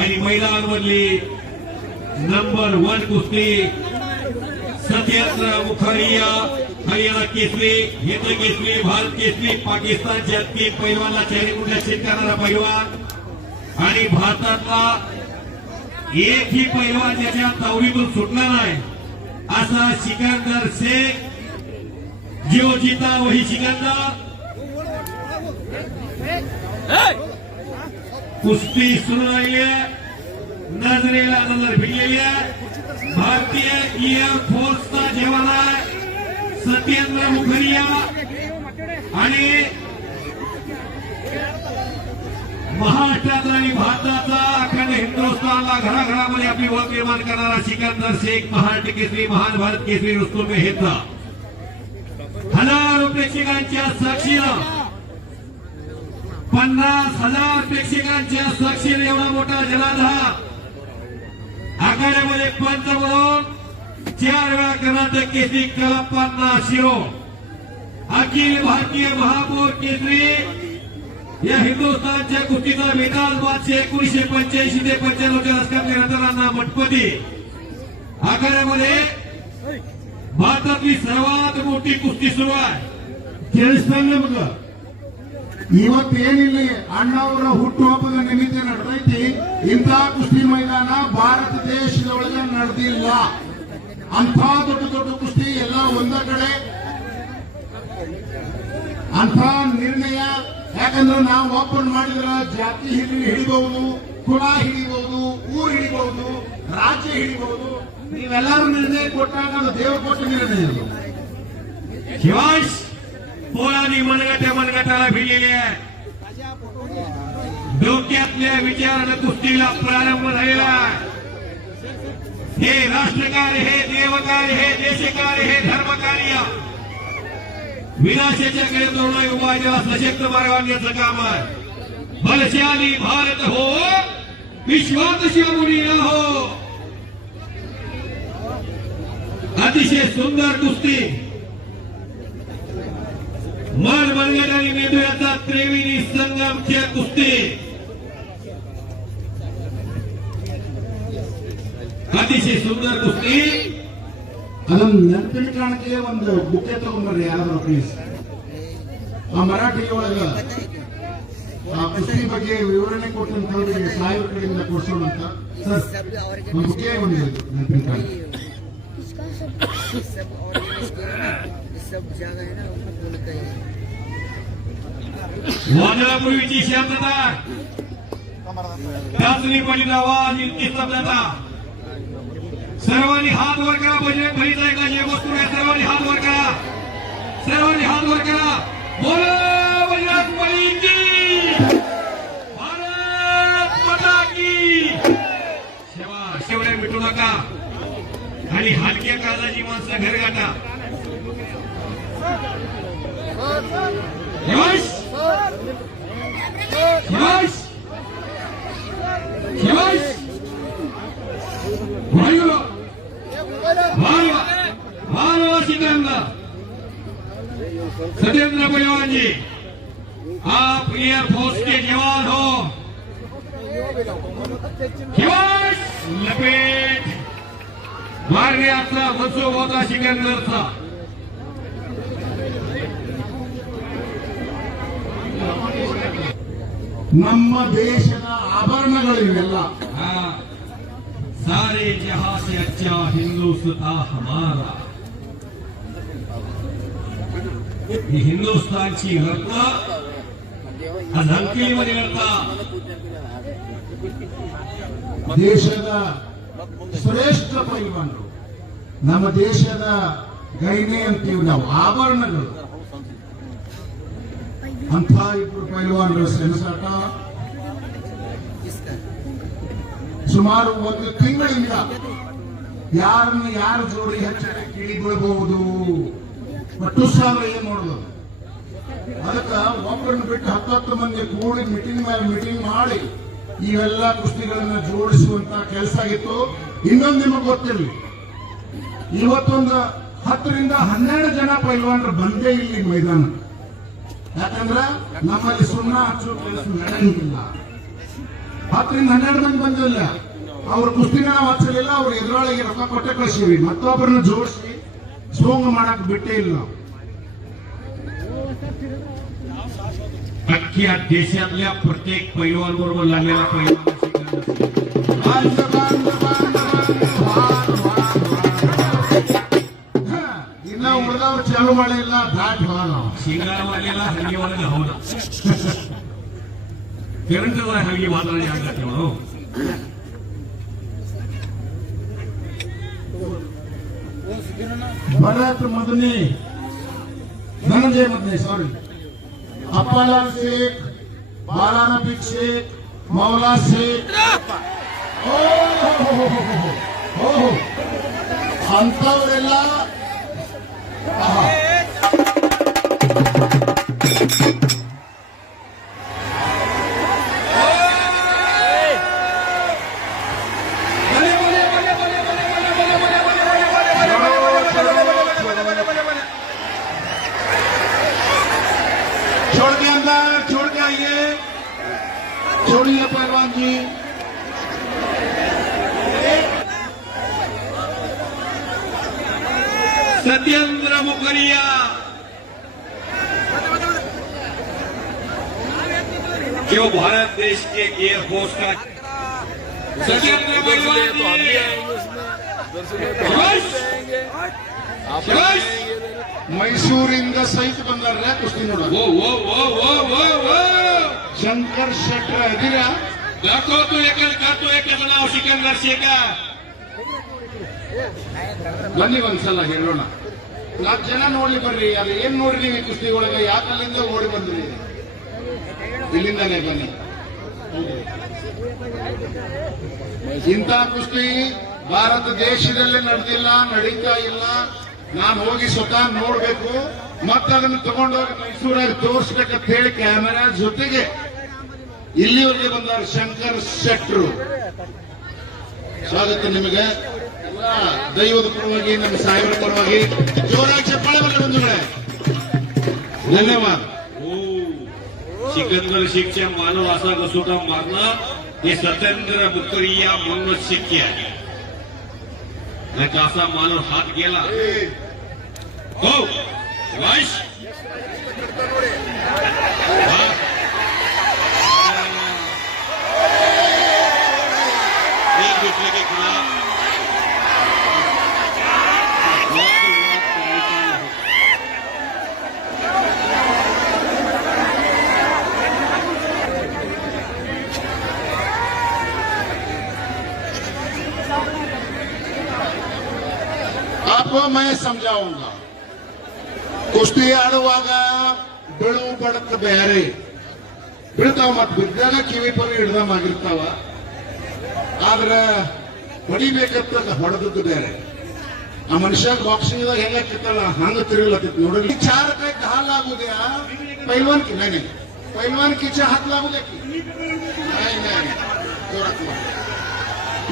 आणि महिलांमधली नंबर 1 कुस्ती सत्येंद्र मुखर्जिया हरियाणा केसरी, हिंद केसरी, भारत केसरी, पाकिस्तानच्या 3 पैलवानला चेहरे चित करणारा पैलवान आणि भारतातला एकही पैलवान ज्याच्या तावडीतून सुटला नाही असा सिकंदर शेख, जो जीता वही सिकंदर। कुस्ती सुरू झाली आहे, नजरेला नजर भिडलेली आहे। भारतीय एअरफोर्सचा जवान आहे सत्येंद्र मुखर्जिया आणि महाराष्ट्राचा आणि भारताचा अखंड हिंदुस्थानला घराघरामध्ये आपली ओळख निर्माण करणारा सिकंदर शेख, महाराष्ट्र केसरी, महान भारत केसरी रुस्तुम मेहता। हजारो प्रेक्षकांच्या साक्षीनं 50,000 प्रेक्षकांच्या साक्षीने एवढा मोठा जनाधार आखाड्यामध्ये पंच म्हणून 4 वेळा कर्नाटक केसरी कलाप्पांना शिरो, अखिल भारतीय महापौर केसरी या हिंदुस्थानच्या कुस्तीचा वेताल बादशाह 1985 ते 95 दशकातले रतनांना मठपती आखाड्यामध्ये भारतातली सर्वात मोठी कुस्ती सुरू आहे। ಕೇಳಿಸ್ತಾನೆ ನಿಮಗೆ ಇವತ್ತೇನಿಲ್ಲ ಅಣ್ಣವರ ಹುಟ್ಟುಹಬ್ಬದ ನಿಮಿತ್ತ ನಡೆದೈತಿ ಇಂಥ ಕುಸ್ತಿ ಮೈದಾನ ಭಾರತ ದೇಶದೊಳಗೆ ನಡೆದಿಲ್ಲ ಅಂಥ ದೊಡ್ಡ ದೊಡ್ಡ ಕುಸ್ತಿ ಎಲ್ಲ ಒಂದ ಕಡೆ ಅಂಥ ನಿರ್ಣಯ ಯಾಕಂದ್ರೆ ನಾವು ಓಪನ್ ಮಾಡಿದ್ರ ಜಾತಿ ಹಿಡಿಬಹುದು ಕುಲ ಹಿಡಿಬಹುದು ಊರು ಹಿಡಿಬಹುದು ರಾಜ್ಯ ಹಿಡಿಬಹುದು ನೀವೆಲ್ಲರೂ ನಿರ್ಣಯ ಕೊಟ್ಟಾಗ ಅದು ದೇವ ಕೊಟ್ಟ ನಿರ್ಣಯ ಅದು शिवाश पोळानी मनगटाला भिडलेली आहे। डोक्यातल्या विचारानं कुस्तीला प्रारंभ झालेला आहे। हे राष्ट्रकार्य, हे देवकार्य, हे देशकार्य, हे धर्मकार्य विनाशाच्याकडे तोरणा उभारलेला सशक्त मार्गांचं काम आहे। बलशाली भारत हो, विश्वात शिवमुनी न हो। अतिशय सुंदर कुस्ती मन मनगट आणि मेंदूचा त्रिवेणी संगमच्या कुस्ती अतिशय सुंदर कुस्ती। ಅದನ್ನ ನೆನಪಿಟ್ಕೊಳ್ಳಕ್ಕೆ ಒಂದು ಬುಕ್ಕೆ ತಗೊಂಡ್ಬರ್ರಿ ಯಾರಾದ್ರೂ ಪ್ಲೀಸ್। ಆ ಮರಾಠಿ ಒಳಗ ಆ ಕುಸ್ತಿ ಬಗ್ಗೆ ವಿವರಣೆ ಕೊಟ್ಟಂತ ಸಾಹೇಬ್ರ ಕಡೆಯಿಂದ ಕೊಡ್ಸೋಣ ಅಂತ ಸರ್ ಒಂದು ಬುಕ್ಕೆ ಒಂದು ನೆನಪಿಟ್ಕೊಳ್ಳಿ। वादळापूर्वीची शांतता, टाचणी पडलेला आवाज, इतकी स्तब्धता। सर्वांनी हात वर करा, बजरंग बलीचा एकदा जय वस्तू आहे। सर्वांनी हात वर करा, सर्वांनी हात वर करा। बोलो बजरंग बली की, भारत माता की। शेवड्या मिटू नका आणि हलक्या काळजाची माणसं घर गाठा। शिवाश शिवाश शिवाश वायुला वायुला वायुला सिकंदर सत्येंद्र पहलवान जी, आप एयरफोर्स के जवान हो। शिवाश लपेट मारण्याचा मनसूब होता सिकंदरचा। ನಮ್ಮ ದೇಶದ ಆಭರಣಗಳು ಇವೆಲ್ಲ। सारे जहां से अच्छा हिंदुस्तान हमारा। ही हिंदुस्तानची रत्न आज अंकिलीमध्ये रत्न ದೇಶದ ಶ್ರೇಷ್ಠ ಪೈಲ್ವಾನರು, ನಮ್ಮ ದೇಶದ ಗೈನೆ ಅಂತೀವಿ ನಾವು, ಆಭರಣಗಳು ಅಂಥ ಇಬ್ಬರು ಪೈಲ್ವಾನರು ಸೆಣಸಾಟ ಸುಮಾರು ಒಂದು ತಿಂಗಳಿಂದ ಯಾರನ್ನು ಯಾರ ಜೋಡಿ ಹೆಚ್ಚಾಗಿ ಕಿಳಿಬೀಳಬಹುದು ಟುಸ್ಸಾಗ ಏನ್ ನೋಡೋದು। ಅದಕ್ಕೆ ಒಬ್ಬರನ್ನು ಬಿಟ್ಟು 10 ಮಂದಿ ಕೂಡಿ ಮೀಟಿಂಗ್ ಮೇಲೆ ಮೀಟಿಂಗ್ ಮಾಡಿ ಇವೆಲ್ಲ ಕುಸ್ತಿಗಳನ್ನ ಜೋಡಿಸುವಂತ ಕೆಲಸ ಆಗಿತ್ತು। ಇನ್ನೊಂದು ನಿಮಗೆ ಗೊತ್ತಿರಲಿ, ಇವತ್ತೊಂದು 10 ರಿಂದ 12 ಜನ ಪೈಲ್ವಾನರು ಬಂದೇ ಇಲ್ಲಿ ಮೈದಾನ। ಯಾಕಂದ್ರೆ ನಮ್ಮಲ್ಲಿ ಸುಣ್ಣ ಹಚ್ಚೋ ಕೆಲಸ ನಡೆಯಂಗಿಲ್ಲ। 10 ರಿಂದ 12 ಮಂದಿ ಬಂದಿಲ್ಲ. ಅವ್ರ ಕುಸ್ತಿನ ನಾವು ಹಚ್ಚಲಿಲ್ಲ, ಅವ್ರ ಎದುರೊಳಗೆ ರೊಕ್ಕ ಕೊಟ್ಟೆ ಕಳಿಸಿವಿ. ಮತ್ತೊಬ್ಬರನ್ನ ಜೋಡಿಸಿ ಸೋಂಗ್ ಮಾಡಕ್ ಬಿಟ್ಟೇ ಇಲ್ಲ ನಾವು. अख्ख्या देशातल्या प्रत्येक पैलवान बरोबर लागलेला पैलवान ಇನ್ನ ಉಳಿದವ್ರು ಚಾಲು ಮಾಡಿಲ್ಲ, ದಾಟ್ ಶಿಂಗಾರವಾಗಲಿಲ್ಲ, ಹಂಗೆ ಒಳಗೆ ಹೌದ ಕರೆಂಟದ ಹಂಗೆ ಮಾತಾಡಿ ಆಗ್ಲತ್ತೇವರು. ಭರತ್ ಮದನಿ, ಧನಂಜಯ ಮದನಿ, ಸಾರಿ, ಅಪ್ಪಲಾಲ್ ಶೇಖ್, ಬಾಲಾನಬಿ ಶೇಖ್, ಮೌಲಾ ಶೇಖ್, ಅಂತವರೆಲ್ಲ छोड़ के अंदर, छोड़ के आइए, छोड़िए पहलवान जी. सत्येंद्र मुखरिया, जो भारत देश के एयरफोर्स का सत्येंद्र पहलवान जी. ಮೈಸೂರಿಂದ ಸಹಿತ ಬಂದಾರ ಕುಸ್ತಿ ನೋಡ. ಶಂಕರ್ ಶೆಟ್ರ ಇದೀರ? दाखवतो एकाचं नाव सिकंदर शेखर. ಬನ್ನಿ ಒಂದ್ಸಲ ಹೇಳೋಣ. 4 ಜನ ನೋಡಿ ಬರ್ರಿ. ಅಲ್ಲಿ ಏನ್ ನೋಡ್ರಿ ನೀವು ಈ ಕುಸ್ತಿ ಒಳಗೆ? ಯಾಕಲ್ಲಿಂದ ಓಡಿ ಬಂದ್ರಿ? ಇಲ್ಲಿಂದಾನೇ ಬನ್ನಿ. ಇಂಥ ಕುಸ್ತಿ ಭಾರತ ದೇಶದಲ್ಲೇ ನಡೆದಿಲ್ಲ, ನಡೀತಾ ಇಲ್ಲ. ನಾನು ಹೋಗಿ ಸ್ವತಃ ನೋಡ್ಬೇಕು, ಮತ್ತೆ ಅದನ್ನು ತಗೊಂಡೋಗಿ ಮೈಸೂರಾಗಿ ತೋರಿಸ್ಬೇಕಂತ ಹೇಳಿ ಕ್ಯಾಮೆರಾ ಜೊತೆಗೆ ಇಲ್ಲಿವರೆಗೆ ಬಂದಾರ ಶಂಕರ್ ಶೆಟ್ರು. ಸ್ವಾಗತ ನಿಮಗೆ. ಎಲ್ಲ ದೈವದ ಪರವಾಗಿ, ನಮ್ಮ ಸಾಹೇಬರ ಪರವಾಗಿ ಜೋರಾಗಿ ಚಪ್ಪಾಳೆ ಬರಲಿ ಬಂಧುಗಳೇ. ಧನ್ಯವಾದ. सिकंदर शेखच्या मानव असा कसोटा मारणं हे सत्येंद्र मुखरिया म्हणूनच शक्य आहे. नाही तर असा मानव हात गेला हो वाश एक दूसरे के खिलाफ आपको मैं समझाऊंगा. ಕುಸ್ತಿ ಆಡುವಾಗ ಬೆಳು ಬಡಕ ಬೇರೆ ಬೀಳ್ತಾವ, ಮತ್ತೆ ಬಿದ್ದಾಗ ಕಿವಿ ಪರಿ ಹಿಡ್ದಂಗಿರ್ತಾವ. ಆದ್ರ ಹೊಡಿಬೇಕಂತ ಹೊಡೆದದ್ದು ಬೇರೆ. ಆ ಮನುಷ್ಯ ಬಾಕ್ಸಿಂಗ್ದಾಗ ಹೆಂಗಾಕಿತ್ತಲ್ಲ ಹಂಗ ತಿರುಗಲತ್ತಿತ್ತು ನೋಡಲಿ. 4 ಕೈ घाल लागू द्या पैलवान की. नाही नाही, पैलवान कीच्या हात लागू द्या की. नाही नाही, जोरात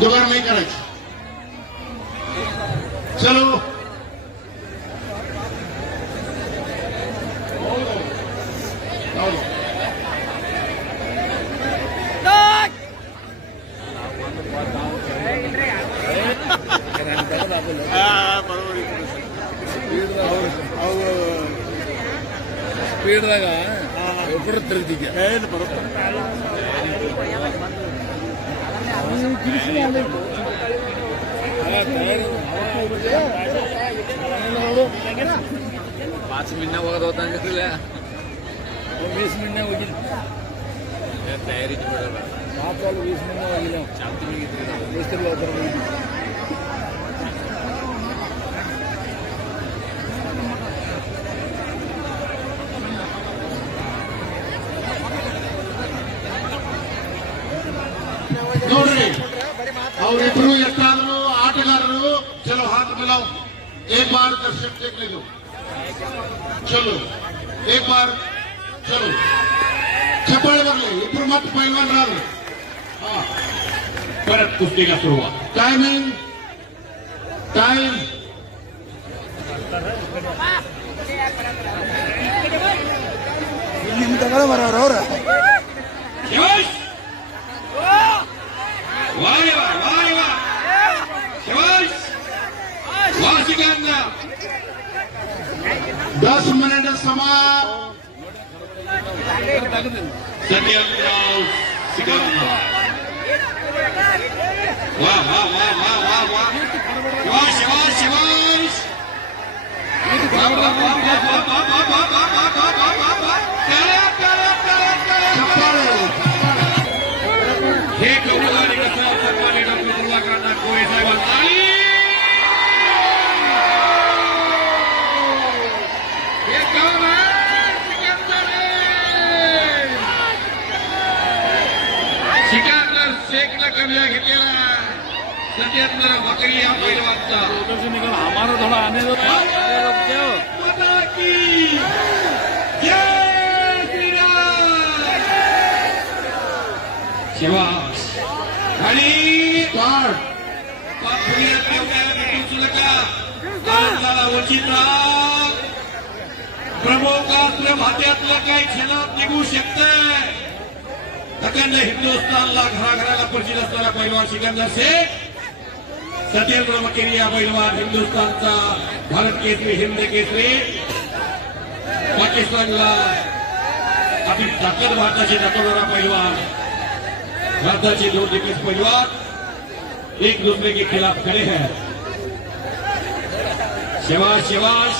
जुगार नाही करायची. चलो ಸ್ಪೀಡ್ದಾಗ ಒಬ್ಬರು ತಿರುಗಿದ್ದೆ पाच मिनिट वगैरे होता तुला 20 मिनिट होईल तयारीची बरोबर 20 मिनिट होईल चालते मी घेतली लवकर ನೋಡ್ರಿ, ಅವರಿಬ್ರು ಎಷ್ಟಾದ್ರು ಆಟಗಾರರು. ಚಲೋ हाथ मिलाओ, एक बार दर्शक देखने दो. चलो एक बार, चलो चप्पाळे बरले. इब्ರು ಮತ್ತೆ पैलवानराದ್ರು. परत कुस्ती का सुरुवात. Timing time. ಇಲ್ಲಿಂದ ಬರೋರು ಅವ್ರ यश वारे वा शाबाश वासिकांना 10 मिनिट समाप्त. सत्यराव सिकंदर वा वा वा वा वा वा वा शाबाश शाबाश वा वा वा वा वा वा वा वा वा वा वा हे कौल आणि कसं सन्माननीय डॉक्टर प्रभाकरनाथ कोळे साहेबांचा हे कौल सिकंदर शेखला कब्जा घेतलेला सत्येंद्र भकरी या पैलवानचा निकल हमारा थोड़ा आने दो माता की जय श्रीराम शाबाश आणि स्टार्ट. पुण्यात येऊन सुलका आनंदाला वंचित राहा प्रमुखातलं भात्यातलं काही क्षणात निघू शकतंय. अखंड हिंदुस्थानला घराघराला परिचित असणारा पैलवान सिकंदर शेख सत्येंद्र मकेरी या पैलवान हिंदुस्थानचा भारत केसरी हिंद केसरी पाकिस्तानला आपली ताकद भारताची दाखवणारा पैलवान भारताचे 2 दिग्गज पैलवान एक दूसरे के खिलाफ खड़े हैं. शाबाश शाबाश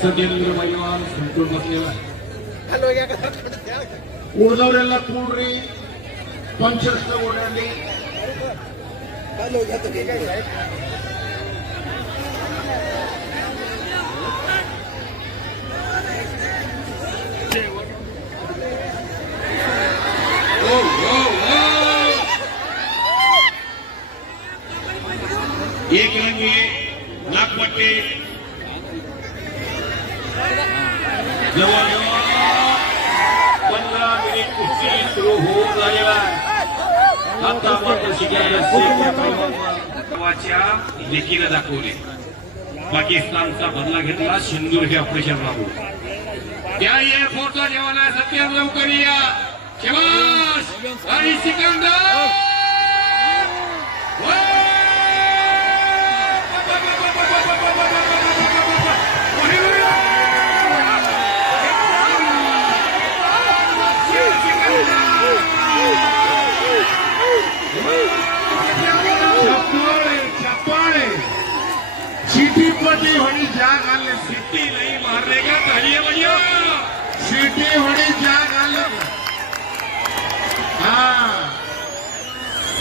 सत्येंद्र पैलवान संपूर्ण बसलेला उडदवऱ्याला कुडरी पंचस्थ ओढाली. एक रंगी नागपट्टी जवळजवळ 15 मिनिट कुस्ती सुरू होऊन झालेला आहे. आता मात्र सिकंदर शेख या पैलवानाच्या लेखीला दाखवले पाकिस्तानचा बदला घेतला सिंदूर हे ऑपरेशन राबवून त्या एअरफोर्सचा जवान आहे सत्येंद्र मकेरी शाबाश आणि सिकंदर चीटीपट्टी होनी जाग आले. सिट्टी नहीं मारने का तालियां बजाओ. सीटी होनी जाग आले. हाँ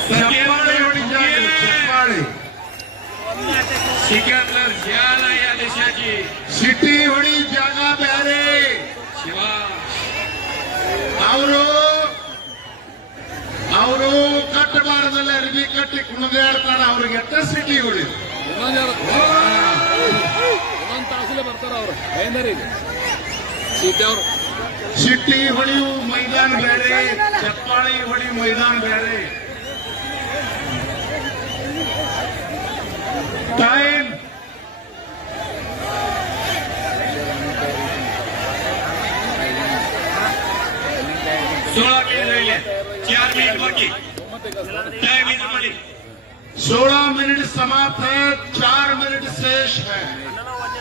चप्पाळे होनी जाग आले. चप्पाळे सिकंदर ज्याला या देशाची सिटी होनी जागा ब्यारे शिवाश ಅವರು ಕಟ್ ಬಾರದಲ್ಲ ಅರ್ಬಿ ಕಟ್ಟಿ ಕುಣದೆ ಆಡ್ತಾರ ಅವ್ರಿಗೆ ಎಷ್ಟ ಸಿಟಿ ಹೊಡಿ ಇನ್ನೊಂದು ತಾಸಲೆ ಬರ್ತಾರ ಅವ್ರು ಏನ್ರಿ ಸೀಟವ್ರು ಸಿಟಿ ಹೊಡಿಯು ಮೈದಾನ ಬೇರೆ ಚಪ್ಪಾಳಿ ಹೊಡಿ ಮೈದಾನ ಬೇರೆ. ಟೈಮ್ 16 मिनिट राहिले 4 मिनिट बाकी टाइम इज मनी 16 मिनट समाप्त है. 4 मिनट शेष है.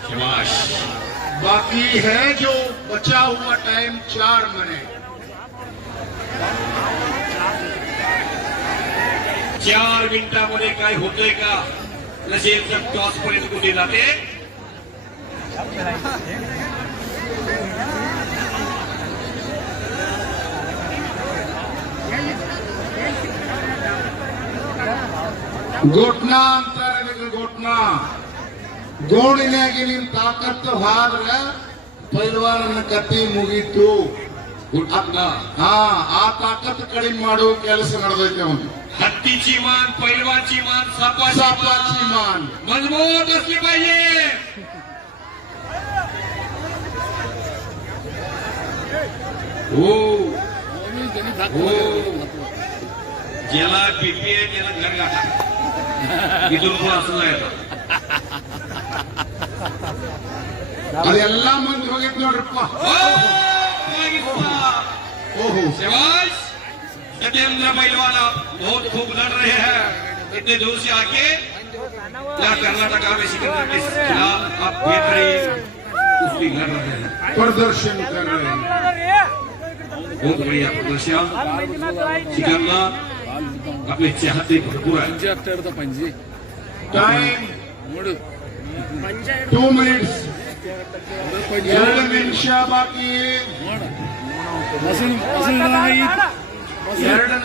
शाबाश बाकी है जो बचा हुआ टाइम 4 मिनट. 4 मिनिटांमध्ये काय होतंय का नसेल तर टॉस पर्यंत कुठे जाते. घोटना ಅಂತಾರೆ घोटना ಗೋಣಿನಾಗಿ ನಿನ್ ತಾಕತ್ತು ಹಾದ್ರ ಪೈಲ್ವಾನನ ಕತ್ತಿ ಮುಗೀತು. गुटना ಆ ತಾಕತ್ತು ಕಡಿಮೆ ಮಾಡೋ ಕೆಲಸ ನಡೆದೈತೆ ಅವನು. हत्तीची मान, पैलवानची मान, सापाची मान. मजबूत असली पाहिजे. हो हो, ज्याला बीपी आहे त्याला घर गाठा. इथून पुढे असं जायचं. ಅದೆಲ್ಲ ಮಂದಿ ಹೋಗಿತ್ತು ನೋಡ್ರಪ್ಪ. ಓಹೋ, शाबाश. सत्येंद्र पहलवान बहुत खूब लड़ रहे हैं. इतने दूर से आके या कर्नाटका में सिकंदर के खिलाफ आप बेहतरीन कुश्ती लड़ रहे हैं. प्रदर्शन कर रहे हैं. बहुत बढ़िया प्रदर्शन. सिकंदर अपने चाहते भरपूर है. पंजे ಆಗ್ತಾ पंजे ಟೈಮ್ ನೋಡು 2 minutes. 2 ನಿಮಿಷ ಬಾಕಿ. 2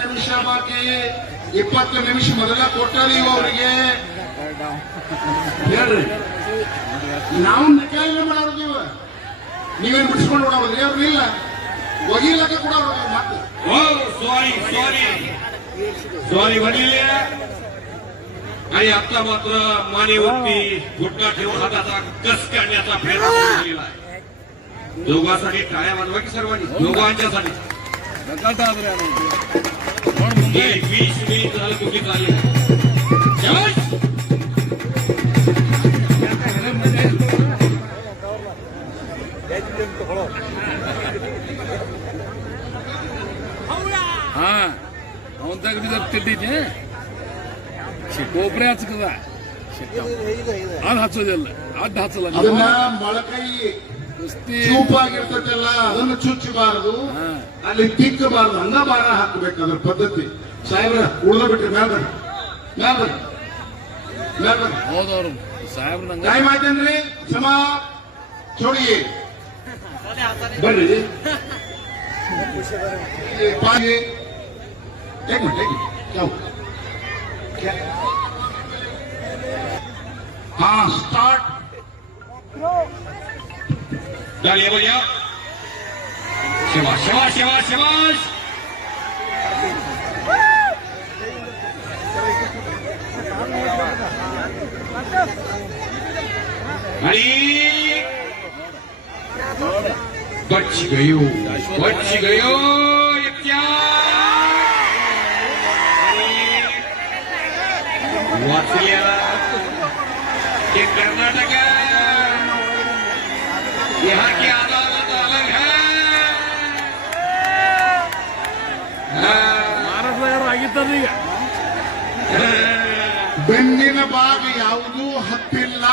ನಿಮಿಷ ಬಾಕಿ. 20 ನಿಮಿಷ ಮೊದಲ ಕೊಟ್ಟರಿ ಅವರಿಗೆ. ಹೇಳ್ರಿ, ನಾವು ನಿಕಾಲ ಮಾಡೋದಿವ, ನೀವೇನ್ ಬಿಡಿಸ್ಕೊಂಡು ಹೋಗೋದ್ರಿ? ಅವ್ರು ಇಲ್ಲ ಒಗಿಲಕ್ಕೆ ಕೂಡ ಮತ್ತೆ. ओ सॉरी सॉरी सॉरी वडील. आणि आता मात्र मानेवरती घुटका ठेवून हाताचा कस काढण्याचा प्रयत्न केलेला आहे. दोघांसाठी टाळ्या वाजवा की सर्वांनी, दोघांच्यासाठी. नकाट आದ್ರೆ हे 20 मिनिट झालं कुठे चालले. शाबास. ಹಾ ಅವನ್ ತೆಗೆದಿದ್ದ ತಿಂಡಿದ್ದೆ ಕೊಬ್ಬರಿ ಹಚ್ಚಕದ ಅದ್ ಹಚ್ಚೋದಿಲ್ಲ, ಅಡ್ಡ ಹಚ್ಚಲ್ಲ. ಅದನ್ನ ಮೊಳಕೈ ಕುಸ್ತಿ ಚೂಪಾಗಿರ್ತದಲ್ಲ ಅದನ್ನು ಚುಚ್ಚಬಾರದು, ಅಲ್ಲಿ ತಿಕ್ಕಬಾರದು, ಹಂಗ ಭಾರ ಹಾಕಬೇಕು. ಅದ್ರ ಪದ್ಧತಿ ಸಾಹೇಬ್ರ ಉಳ್ದ ಬಿಟ್ರಿ. ಮ್ಯಾಲ ಹೌದವ್ರು ಸಾಹೇಬ್ರ ನಂಗ ಟೈಮ್ ಆಯ್ತೇನ್ರಿ? ಸಮ ಚೋಡಿ ಬರ್ರಿ. ಪಾಗೆ एक मिनट जाओ. हाँ स्टार्ट. डालिए बढ़िया. शाबाश शाबाश शाबाश शाबाश. आणि बच गयो वाचलेला ये कर्नाटक है. यहाँ की अदालत अलग है. ಮಹಾರಾಷ್ಟ್ರ ಯಾರು ಆಗಿದ್ದಾರೆ ಈಗ. ಬೆನ್ನಿನ ಭಾಗ ಯಾವುದೂ ಹತ್ತಿಲ್ಲ,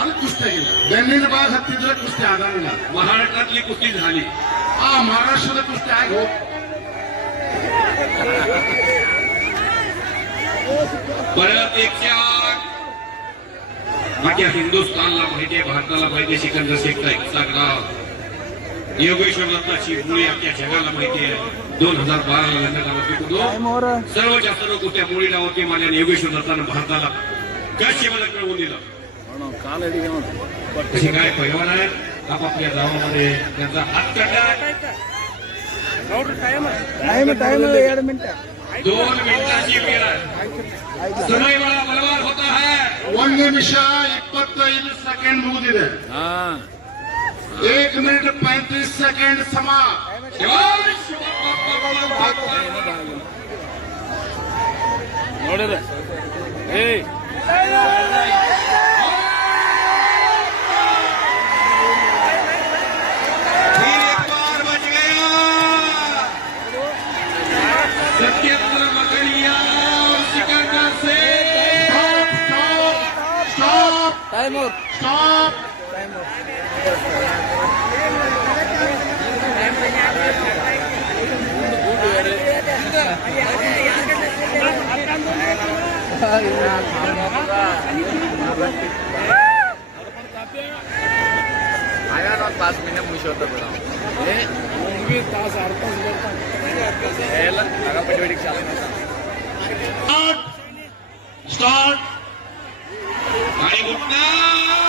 ಅದು ಕುಸ್ತಿ ಆಗಿಲ್ಲ. ಬೆನ್ನಿನ ಭಾಗ ಹತ್ತಿದ್ರೆ ಕುಸ್ತಿ ಆಗಲ್ಲ. महाराष्ट्रातली कुस्ती झाली. महाराष्ट्राದ ಕುಸ್ತಿ ಆಗಿ ಹೋಗ್. परत एक चार. बाकी हिंदुस्थानला माहितीये, भारताला माहितीये सिकंदर शेखचा एकचा डाव. योगेश्वर दत्ताची मुळी अख्ख्या जगाला माहितीये. 2012 ला लंडनला होती. सर्वच्या सर्व कुस्त्या मुळी डावावरती मारल्याने योगेश्वर दत्तानं भारताला काश्यपला कळवून दिलं. ಕಾಲ ಹಿಡಿಗೆ कशी काय पैलवान आहेत आपापल्या गावामध्ये त्यांचा हात काढला. 2 मिनिट. 2 मिनिटाची वेळ आहे. समय बड़ा बलवान होता है. 1 ನಿಮಿಷ 25 ಸೆಕೆಂಡ್ ಮುಗಿದಿದೆ. ಹಾ 1 ಮಿನಿಟ್ 35 ಸೆಕೆಂಡ್ ಸಮ. ನೋಡಿದ್ರೆ ಏಯ್ फिर एक बार बच गया सत्येंद्र मकड़िया और सिकंदर से. Stop time out. ಸ್ಟಾಪ್. आया ना 5 मिनिट मुशी होता बघा. हे मुंगी तास अर्धा यायला लगा पटवडी चालू. स्टार्ट. आणि घुटना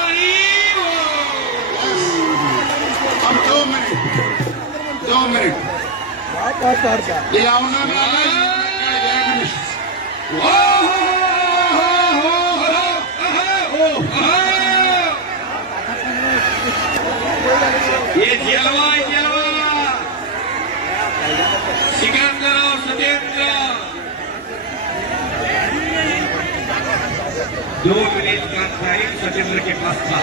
आणि अब 2 मिनिट. 2 मिनिट. ವಾಪಸ್ ಆಡ್ತಾ. ये आवना 2 मिनिट. ये जलवा सिकंदर और सत्येंद्र 2 मिनट का टाइम सत्येंद्र के पास था,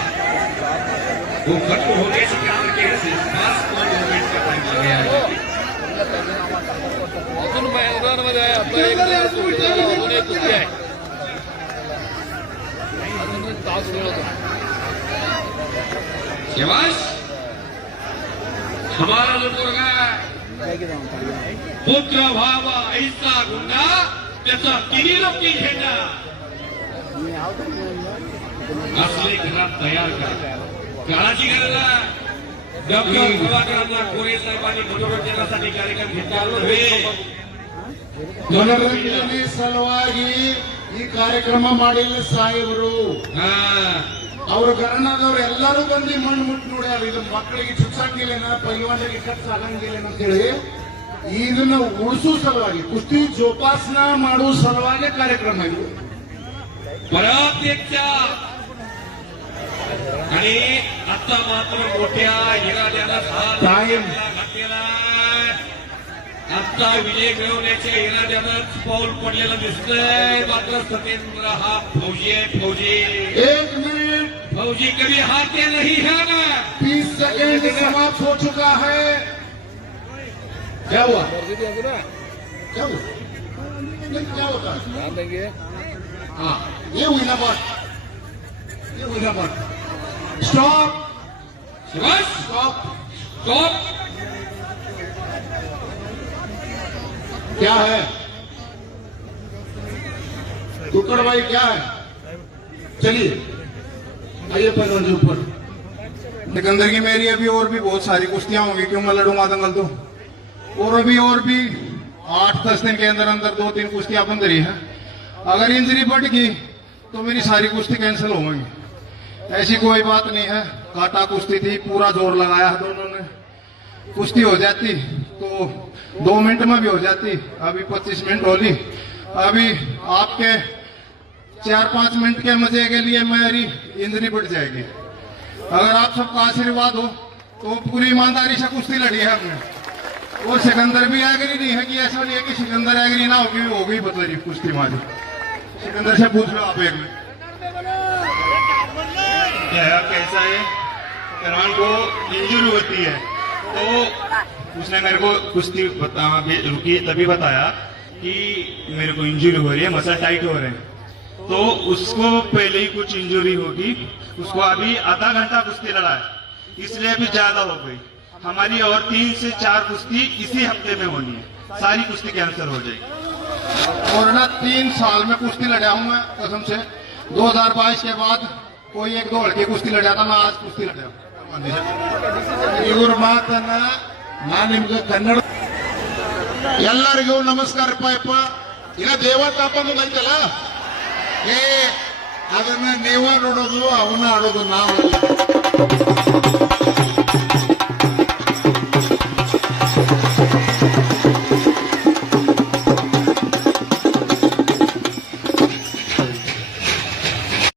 वो खत्म हो गए। सिकंदर के पास 2 मिनट का टाइम लग गया। अजून मैदानामध्ये आहे आपला एक अजून एक कुस्ती आहे, अजून तास वेळ होता। शिवाश हमारा जो मुलगा पुत्र व्हावा ऐसा गुंडा त्याचा तिन्ही लोकी झेंडा असले घरात तयार करा। काळाची गरज आहे। डॉक्टर प्रभाकरांना कोरे साहेबांनी मनोरंजनासाठी कार्यक्रम घेतला नव्हे, ಮನರಂಜನೆ ಸಲುವಾಗಿ ಈ ಕಾರ್ಯಕ್ರಮ ಮಾಡಿಲ್ಲ ಸಾಹೇಬರು. ಅವ್ರ ಗರಣದವ್ರು ಎಲ್ಲರೂ ಬಂದು ಮಣ್ಣು ಮುಟ್ಟು ನೋಡ್ಯಾರ. ಇದು ಮಕ್ಕಳಿಗೆ ಚುಚ್ಚಂಗಿಲ್ಲೇನ, ಪೈಲ್ವಾನರಿಗೆ ಕಟ್ ಸಾಗಂಗಿಲ್ಲೇನ ಅಂತೇಳಿ ಇದನ್ನ ಉಳಿಸೋ ಸಲುವಾಗಿ, ಕುಸ್ತಿ ಜೋಪಾಸನಾ ಮಾಡುವ ಸಲುವಾಗಿ ಕಾರ್ಯಕ್ರಮ ಇದು. प्रत्येकच्या आणि आता मात्र मोठ्या इराद्यानं कायम घातलेला आता विजय मिळवण्याच्या इराद्यानंच पाऊल पडलेलं दिसतंय। मात्र सत्येंद्र हा फौजी आहे, फौजी। 1 मिनट फौजी कभी हारते नहीं है ना। 30 सेकंड समाप्त हो चुका है। क्या हुआ? क्या हुआ? क्या होता है? ध्यान देंगे। हाँ, ये हुई ना बात, ये हुई ना बात। Stop, bus stop. स्टॉप। क्या है कुकड़ भाई, क्या है? चलिए आइए पहलवान जी ऊपर। सिकंदर की मेरी अभी और भी बहुत सारी कुश्तियां होंगी, क्यों मैं लड़ूंगा दंगल तो। और भी 8-10 दिन के अंदर अंदर 2-3 कुश्तियां बंद रही है। अगर इंजरी बढ़ गई तो मेरी सारी कुश्ती कैंसिल होंगी। ऐसी कोई बात नहीं है। काटा कुश्ती थी, पूरा जोर लगाया दोनों ने, कुश्ती हो जाती तो 2 मिनट में भी हो जाती। अभी 25 मिनट होली। अभी आपके 4-5 मिनट के मजे के लिए मेरी इंजरी बढ़ जाएगी। अगर आप सबका आशीर्वाद हो तो पूरी ईमानदारी से कुश्ती लड़ी है हमने। और सिकंदर भी एग्री नहीं है कि ऐसा नहीं है कि सिकंदर एग्री ना होगी बतौरी कुश्ती मारी। सिकंदर से पूछ लो आप एक में। कैसा है, पहलवान को इंजरी होती है तो उसने मेरे को कुश्ती रुकी तभी बताया कि मेरे को इंजरी हो रही है, मसल टाइट हो रहे हैं। तो उसको पहले ही कुछ इंजरी होगी, उसको अभी आधा घंटा कुश्ती लड़ा है, इसलिए अभी ज्यादा हो गई। हमारी और 3 से 4 कुश्ती इसी हफ्ते में होनी है, सारी कुश्ती कैंसिल हो जाएगी। और ना 3 साल में कुश्ती लड़ा हूं मैं कसम से। 2022 के बाद कोई 1-2 लड़के कुश्ती लड़ा था, मैं आज कुश्ती लड़ा। ಇವ್ರ ಮಾತನ್ನ ನಾನು ನಿಮ್ಗೆ ಕನ್ನಡ ಎಲ್ಲರಿಗೂ ನಮಸ್ಕಾರ ಪಾಯಪ್ಪ. ಈಗ ದೇವತಾಪನ ಐತಲ್ಲ, ಅದನ್ನ ನೀವ ನೋಡೋದು, ಅವನ್ನ ಆಡೋದು ನಾವು.